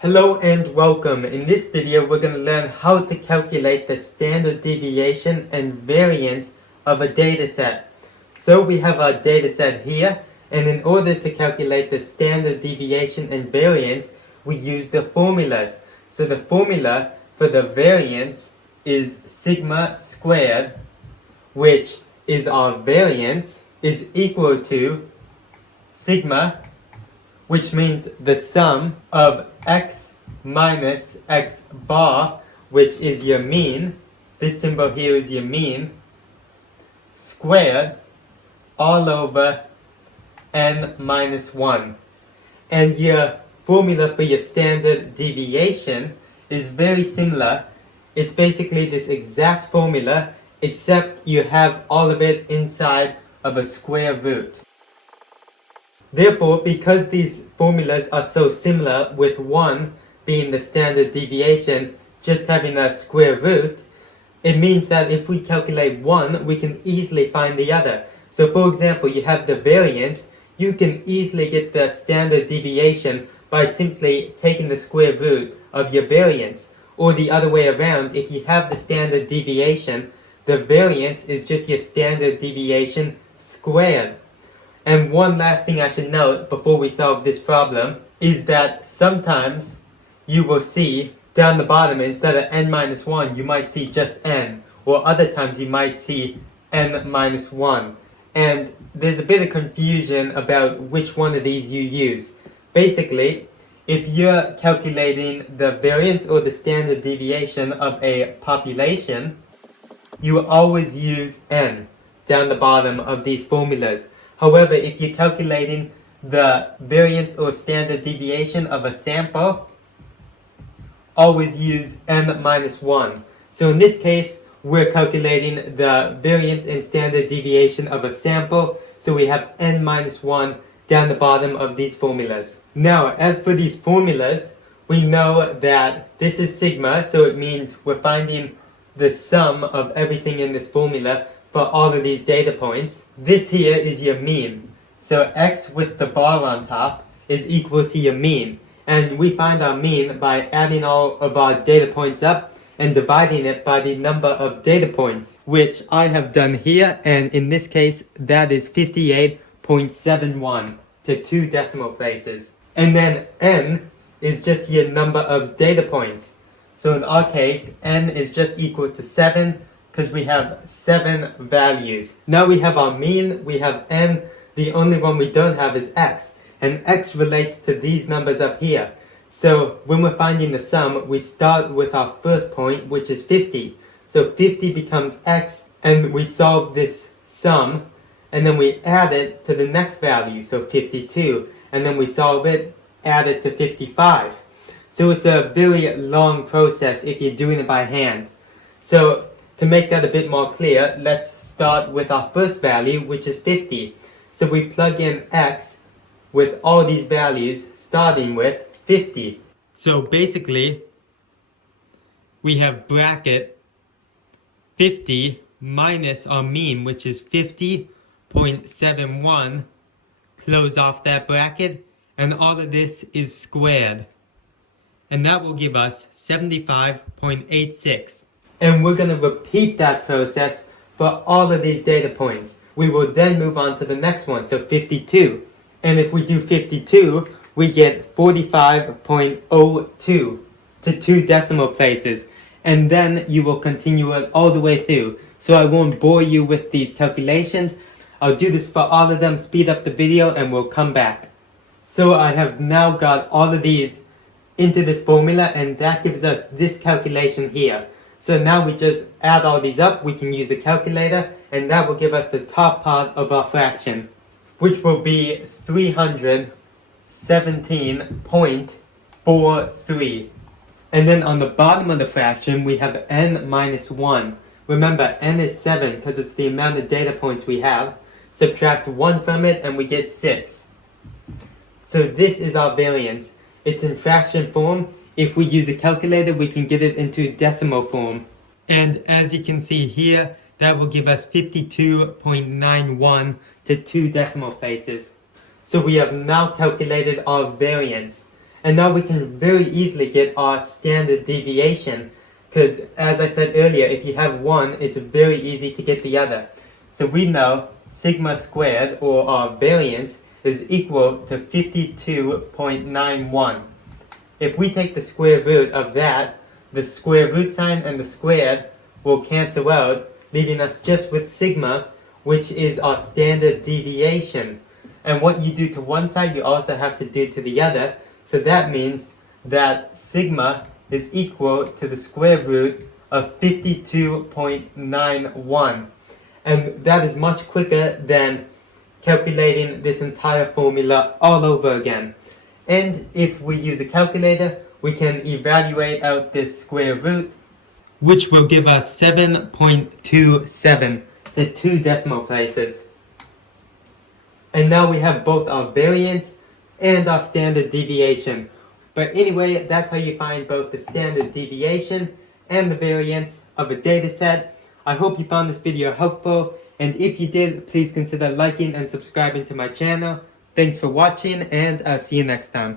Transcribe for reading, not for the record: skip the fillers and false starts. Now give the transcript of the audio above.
Hello and welcome. In this video, we're going to learn how to calculate the standard deviation and variance of a dataset. So we have our dataset here, and in order to calculate the standard deviation and variance, we use the formulas. So the formula for the variance is sigma squared, which is our variance, is equal to sigma, which means the sum of x minus x bar, which is your mean, this symbol here is your mean, squared all over n minus 1. And your formula for your standard deviation is very similar. It's basically this exact formula, except you have all of it inside of a square root. Therefore, because these formulas are so similar, with one being the standard deviation just having a square root, it means that if we calculate one, we can easily find the other. So for example, you have the variance, you can easily get the standard deviation by simply taking the square root of your variance. Or the other way around, if you have the standard deviation, the variance is just your standard deviation squared. And one last thing I should note before we solve this problem is that sometimes you will see down the bottom, instead of n minus 1, you might see just n. Or other times you might see n minus 1. And there's a bit of confusion about which one of these you use. Basically, if you're calculating the variance or the standard deviation of a population, you always use n down the bottom of these formulas. However, if you're calculating the variance or standard deviation of a sample, always use n minus 1. So in this case, we're calculating the variance and standard deviation of a sample, so we have n minus 1 down the bottom of these formulas. Now, as for these formulas, we know that this is sigma, so it means we're finding the sum of everything in this formula for all of these data points. This here is your mean. So x with the bar on top is equal to your mean. And we find our mean by adding all of our data points up and dividing it by the number of data points, which I have done here, and in this case that is 58.71 to 2 decimal places. And then n is just your number of data points. So in our case, n is just equal to 7, because we have 7 values. Now we have our mean, we have n, the only one we don't have is x, and x relates to these numbers up here. So when we're finding the sum, we start with our first point, which is 50. So 50 becomes x, and we solve this sum, and then we add it to the next value, so 52, and then we solve it, add it to 55. So it's a very long process if you're doing it by hand. So to make that a bit more clear, let's start with our first value, which is 50. So we plug in x with all these values, starting with 50. So basically, we have bracket 50 minus our mean, which is 50.71, close off that bracket, and all of this is squared. And that will give us 75.86. And we're going to repeat that process for all of these data points. We will then move on to the next one, so 52. And if we do 52, we get 45.02 to 2 decimal places. And then you will continue it all the way through. So I won't bore you with these calculations. I'll do this for all of them, speed up the video, and we'll come back. So I have now got all of these into this formula, and that gives us this calculation here. So now we just add all these up, we can use a calculator, and that will give us the top part of our fraction, which will be 317.43. And then on the bottom of the fraction, we have n minus 1. Remember, n is 7 because it's the amount of data points we have. Subtract 1 from it and we get 6. So this is our variance. It's in fraction form. If we use a calculator, we can get it into decimal form. And as you can see here, that will give us 52.91 to 2 decimal places. So we have now calculated our variance. And now we can very easily get our standard deviation, because as I said earlier, if you have one, it's very easy to get the other. So we know sigma squared, or our variance, is equal to 52.91. If we take the square root of that, the square root sign and the squared will cancel out, leaving us just with sigma, which is our standard deviation. And what you do to one side, you also have to do to the other. So that means that sigma is equal to the square root of 52.91. And that is much quicker than calculating this entire formula all over again. And if we use a calculator, we can evaluate out this square root, which will give us 7.27, the 2 decimal places. And now we have both our variance and our standard deviation. But anyway, that's how you find both the standard deviation and the variance of a data set. I hope you found this video helpful, and if you did, please consider liking and subscribing to my channel. Thanks for watching, and I'll see you next time.